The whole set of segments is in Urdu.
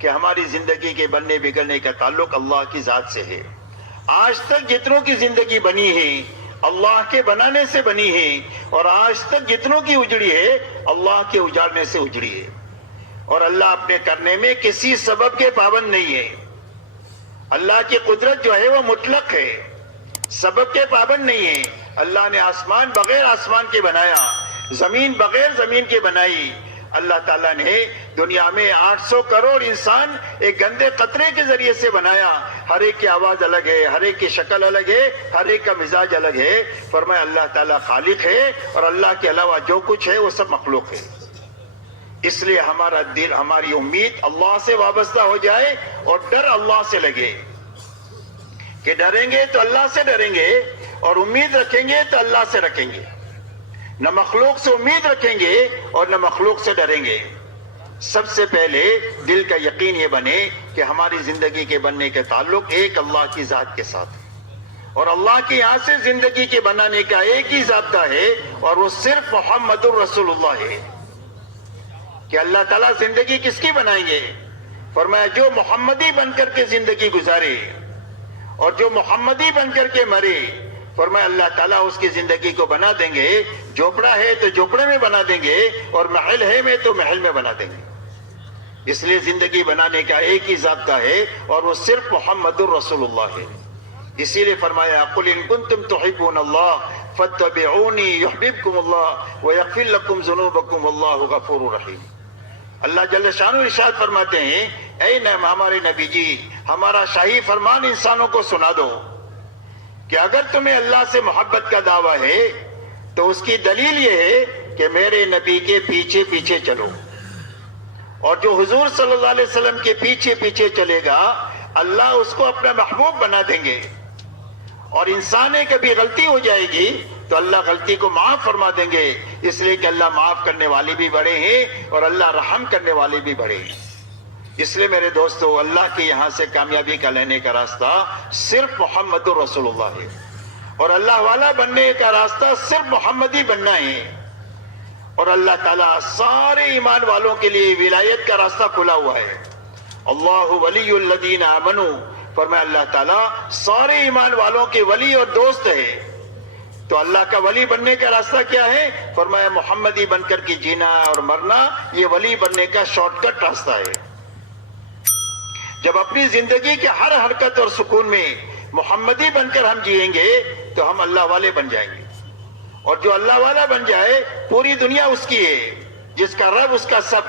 کہ ہماری زندگی کے بننے بگڑنے کا تعلق اللہ کی ذات سے ہے۔ آج تک جتنوں کی زندگی بنی ہے اللہ کے بنانے سے بنی ہے، اور آج تک جتنوں کی اجڑی ہے اللہ کے اجاڑنے سے اجڑی ہے، اور اللہ اپنے کرنے میں کسی سبب کے پابند نہیں ہے۔ اللہ کی قدرت جو ہے وہ مطلق ہے، سبب کے پابند نہیں ہے۔ اللہ نے آسمان بغیر آسمان کے بنایا، زمین بغیر زمین کے بنائی۔ اللہ تعالیٰ نے دنیا میں 800 کروڑ انسان ایک گندے قطرے کے ذریعے سے بنایا۔ ہر ایک کی آواز الگ ہے، ہر ایک کی شکل الگ ہے، ہر ایک کا مزاج الگ ہے۔ فرمایا اللہ تعالیٰ خالق ہے، اور اللہ کے علاوہ جو کچھ ہے وہ سب مخلوق ہے۔ اس لیے ہمارا دل، ہماری امید اللہ سے وابستہ ہو جائے، اور ڈر اللہ سے لگے کہ ڈریں گے تو اللہ سے ڈریں گے، اور امید رکھیں گے تو اللہ سے رکھیں گے۔ نہ مخلوق سے امید رکھیں گے اور نہ مخلوق سے ڈریں گے۔ سب سے پہلے دل کا یقین یہ بنے کہ ہماری زندگی کے بننے کے تعلق ایک اللہ کی ذات کے ساتھ ہے، اور اللہ کے یہاں سے زندگی کے بنانے کا ایک ہی ضابطہ ہے، اور وہ صرف محمد الرسول اللہ ہے۔ کہ اللہ تعالیٰ زندگی کس کی بنائیں گے؟ فرمایا جو محمدی بن کر کے زندگی گزارے اور جو محمدی بن کر کے مرے، فرمایا اللہ تعالیٰ اس کی زندگی کو بنا دیں گے۔ جھوپڑا ہے تو جھوپڑے میں بنا دیں گے، اور محل ہے میں تو محل میں بنا دیں گے۔ اس لیے زندگی بنانے کا ایک ہی ضابطہ ہے، اور وہ صرف محمد الرسول اللہ ہے۔ اسی لیے فرمایا قل ان کنتم تحبون اللہ فاتبعونی یحببکم اللہ ویغفر لکم ذنوبکم واللہ غفور رحیم۔ اللہ جل شانہ ارشاد فرماتے ہیں اے ہمارے نبی جی، ہمارا شاہی فرمان انسانوں کو سنا دو کہ اگر تمہیں اللہ سے محبت کا دعویٰ ہے تو اس کی دلیل یہ ہے کہ میرے نبی کے پیچھے پیچھے چلو، اور جو حضور صلی اللہ علیہ وسلم کے پیچھے پیچھے چلے گا اللہ اس کو اپنا محبوب بنا دیں گے۔ اور انسان کبھی غلطی ہو جائے گی تو اللہ غلطی کو معاف فرما دیں گے، اس لیے کہ اللہ معاف کرنے والے بھی بڑے ہیں اور اللہ رحم کرنے والے بھی بڑے ہیں۔ اس لیے میرے دوستو، اللہ کے یہاں سے کامیابی کا لینے کا راستہ صرف محمد رسول اللہ ہے، اور اللہ والا بننے کا راستہ صرف محمدی بننا ہے۔ اور اللہ تعالیٰ سارے ایمان والوں کے لیے ولایت کا راستہ کھلا ہوا ہے۔ اللہ ولی الذین آمنوا، فرمایا اللہ تعالیٰ سارے ایمان والوں کے ولی اور دوست ہے۔ تو اللہ کا ولی بننے کا راستہ کیا ہے؟ فرمایا محمدی بن کر کے جینا اور مرنا، یہ ولی بننے کا شارٹ کٹ راستہ ہے۔ جب اپنی زندگی کے ہر حرکت اور سکون میں محمدی بن کر ہم جئیں گے تو ہم اللہ والے بن جائیں گے، اور جو اللہ والا بن جائے پوری دنیا اس کی ہے، جس کا رب اس کا سب۔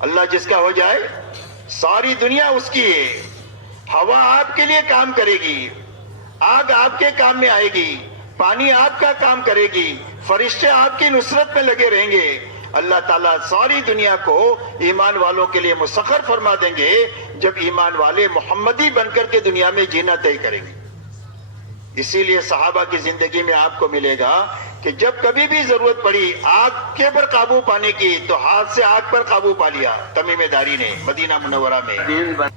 اللہ جس کا ہو جائے ساری دنیا اس کی ہے۔ ہوا آپ کے لیے کام کرے گی، آگ آپ کے کام میں آئے گی، پانی آپ کا کام کرے گی، فرشتے آپ کی نصرت میں لگے رہیں گے۔ اللہ تعالیٰ ساری دنیا کو ایمان والوں کے لیے مسخر فرما دیں گے جب ایمان والے محمدی بن کر کے دنیا میں جینا طے کریں گے۔ اسی لیے صحابہ کی زندگی میں آپ کو ملے گا کہ جب کبھی بھی ضرورت پڑی آگ کے پر قابو پانے کی تو ہاتھ سے آگ پر قابو پا لیا تمیم داری نے مدینہ منورہ میں۔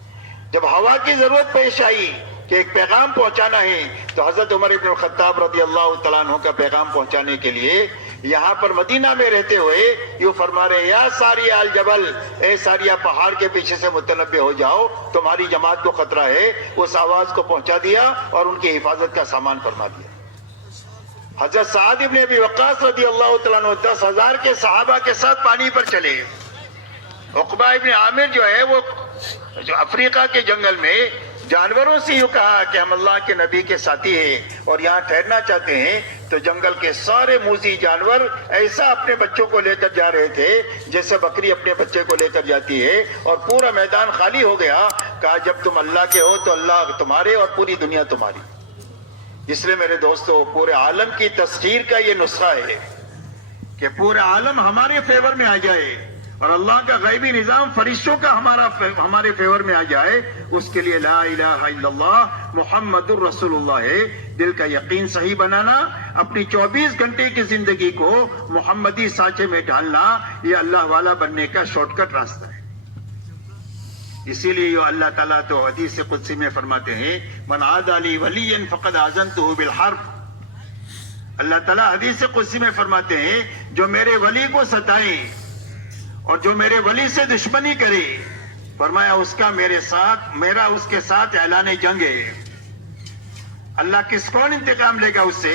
جب ہوا کی ضرورت پیش آئی کہ ایک پیغام پہنچانا ہے تو حضرت عمر بن الخطاب رضی اللہ تعالیٰ عنہ کا پیغام پہنچانے کے لیے یہاں پر مدینہ میں رہتے ہوئے یوں فرما رہے یا ساریہ الجبل، اے ساریہ پہاڑ کے پیچھے سے متنبع ہو جاؤ، تمہاری جماعت کو خطرہ ہے۔ اس آواز کو پہنچا دیا اور ان کی حفاظت کا سامان فرما دیا۔ حضرت سعد ابن ابی وقاص رضی اللہ تعالیٰ عنہ 10,000 کے صحابہ کے ساتھ پانی پر چلے۔ عقبہ ابن عامر جو ہے وہ جو افریقہ کے جنگل میں جانوروں سے یوں کہا کہ ہم اللہ کے نبی کے ساتھی ہیں اور یہاں ٹھہرنا چاہتے ہیں، تو جنگل کے سارے موذی جانور ایسا اپنے بچوں کو لے کر جا رہے تھے جیسے بکری اپنے بچے کو لے کر جاتی ہے، اور پورا میدان خالی ہو گیا۔ کہا جب تم اللہ کے ہو تو اللہ تمہارے اور پوری دنیا تمہاری۔ اس لیے میرے دوستو، پورے عالم کی تسخیر کا یہ نسخہ ہے کہ پورے عالم ہمارے فیور میں آ جائے اور اللہ کا غیبی نظام فرشتوں کا ہمارے فیور میں آ جائے، اس کے لیے لا الہ الا اللہ محمد الرسول اللہ ہے۔ دل کا یقین صحیح بنانا، اپنی 24 گھنٹے کی زندگی کو محمدی سانچے میں ڈالنا، یہ اللہ والا بننے کا شارٹ کٹ راستہ ہے۔ اسی لیے اللہ تعالیٰ تو حدیث قدسی میں فرماتے ہیں من عادى لي وليا فقد آذنته بالحرب۔ اللہ تعالیٰ حدیث قدسی میں فرماتے ہیں جو میرے ولی کو ستائے اور جو میرے ولی سے دشمنی کرے فرمایا اس کا میرے ساتھ، میرا اس کے ساتھ اعلان جنگ ہے. اللہ کون انتقام لے گا اس سے؟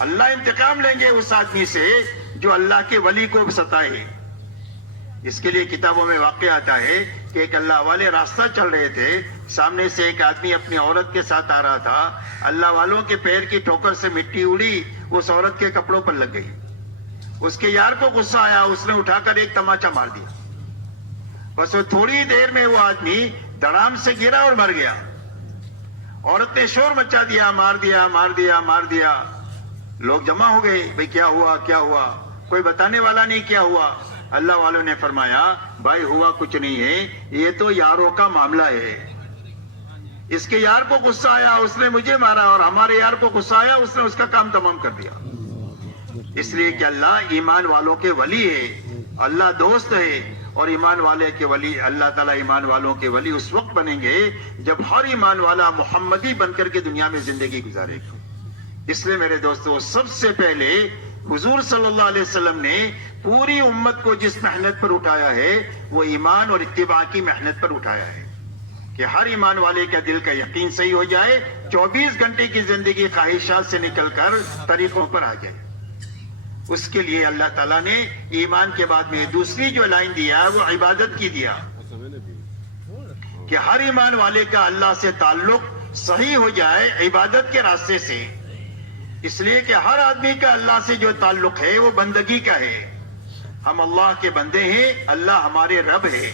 اللہ انتقام لیں گے اس آدمی سے جو اللہ کے ولی کو ستائے. اس کے لیے کتابوں میں واقعہ آتا ہے کہ ایک اللہ والے راستہ چل رہے تھے، سامنے سے ایک آدمی اپنی عورت کے ساتھ آ رہا تھا. اللہ والوں کے پیر کی ٹھوکر سے مٹی اڑی، اس عورت کے کپڑوں پر لگ گئی. اس کے یار کو غصہ آیا، اس نے اٹھا کر ایک تماچا مار دیا. بس وہ تھوڑی دیر میں وہ آدمی دڑام سے گرا اور مر گیا. عورت نے شور مچا دیا، مار دیا مار دیا مار دیا. لوگ جمع ہو گئے، بھئی کیا ہوا کیا ہوا؟ کوئی بتانے والا نہیں کیا ہوا. اللہ والوں نے فرمایا بھائی ہوا کچھ نہیں ہے، یہ تو یاروں کا معاملہ ہے. اس کے یار کو غصہ آیا، اس نے مجھے مارا، اور ہمارے یار کو غصہ آیا، اس نے اس کا کام تمام کر دیا. اس لیے کہ اللہ ایمان والوں کے ولی ہے، اللہ دوست ہے. اور ایمان والے کے ولی، اللہ تعالیٰ ایمان والوں کے ولی اس وقت بنیں گے جب ہر ایمان والا محمدی بن کر کے دنیا میں زندگی گزارے گا. اس لیے میرے دوستو، سب سے پہلے حضور صلی اللہ علیہ وسلم نے پوری امت کو جس محنت پر اٹھایا ہے وہ ایمان اور اتباع کی محنت پر اٹھایا ہے کہ ہر ایمان والے کا دل کا یقین صحیح ہو جائے، 24 گھنٹے کی زندگی خواہشات سے نکل کر طریقوں پر آ جائے. اس کے لیے اللہ تعالیٰ نے ایمان کے بعد میں دوسری جو لائن دیا وہ عبادت کی دیا کہ ہر ایمان والے کا اللہ سے تعلق صحیح ہو جائے عبادت کے راستے سے. اس لیے کہ ہر آدمی کا اللہ سے جو تعلق ہے وہ بندگی کا ہے. ہم اللہ کے بندے ہیں، اللہ ہمارے رب ہے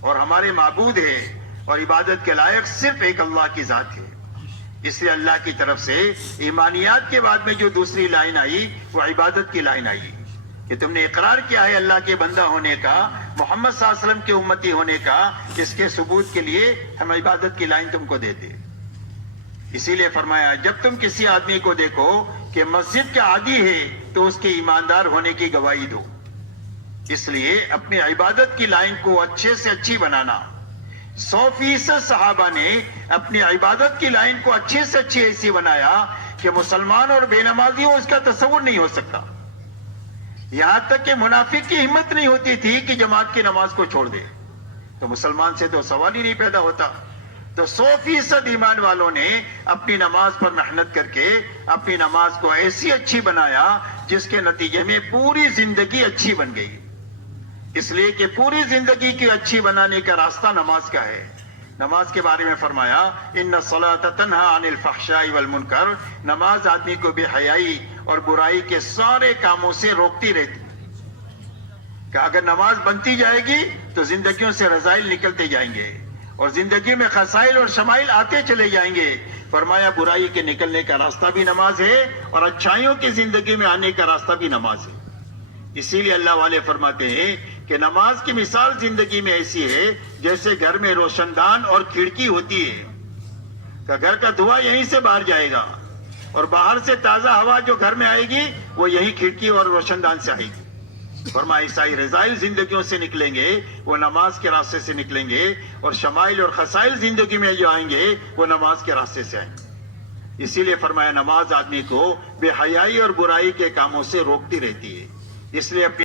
اور ہمارے معبود ہے، اور عبادت کے لائق صرف ایک اللہ کی ذات ہے. اس لیے اللہ کی طرف سے ایمانیات کے بعد میں جو دوسری لائن آئی وہ عبادت کی لائن آئی کہ تم نے اقرار کیا ہے اللہ کے بندہ ہونے کا، محمد صلی اللہ علیہ وسلم کے امتی ہونے کا. اس کے ثبوت کے لیے ہم عبادت کی لائن تم کو دیتے. اسی لیے فرمایا جب تم کسی آدمی کو دیکھو کہ مسجد کا عادی ہے تو اس کے ایماندار ہونے کی گواہی دو. اس لیے اپنی عبادت کی لائن کو اچھے سے اچھی بنانا. 100% صحابہ نے اپنی عبادت کی لائن کو اچھے سے اچھی ایسی بنایا کہ مسلمان اور بے نمازی ہو اس کا تصور نہیں ہو سکتا. یہاں تک کہ منافق کی ہمت نہیں ہوتی تھی کہ جماعت کی نماز کو چھوڑ دے، تو مسلمان سے تو سوال ہی نہیں پیدا ہوتا. تو 100% ایمان والوں نے اپنی نماز پر محنت کر کے اپنی نماز کو ایسی اچھی بنایا جس کے نتیجے میں پوری زندگی اچھی بن گئی. اس لیے کہ پوری زندگی کی اچھی بنانے کا راستہ نماز کا ہے. نماز کے بارے میں فرمایا ان الصلاۃ تنہی عن الفحشاء والمنکر، نماز آدمی کو بے حیائی اور برائی کے سارے کاموں سے روکتی رہتی. کہ اگر نماز بنتی جائے گی تو زندگیوں سے رذائل نکلتے جائیں گے اور زندگی میں خسائل اور شمائل آتے چلے جائیں گے. فرمایا برائی کے نکلنے کا راستہ بھی نماز ہے اور اچھائیوں کی زندگی میں آنے کا راستہ بھی نماز ہے. اسی لیے اللہ والے فرماتے ہیں کہ نماز کی مثال زندگی میں ایسی ہے جیسے گھر میں روشن دان اور کھڑکی ہوتی ہے کہ گھر کا دھواں یہیں سے باہر جائے گا اور باہر سے تازہ ہوا جو گھر میں آئے گی وہ یہی کھڑکی اور روشن دان سے آئے گی. فرمایا عیسائی رضائل زندگیوں سے نکلیں گے وہ نماز کے راستے سے نکلیں گے، اور شمائل اور خسائل زندگی میں جو آئیں گے وہ نماز کے راستے سے آئیں گے. اسی لیے فرمایا نماز آدمی کو بے حیائی اور برائی کے کاموں سے روکتی رہتی ہے. اس لیے اپنی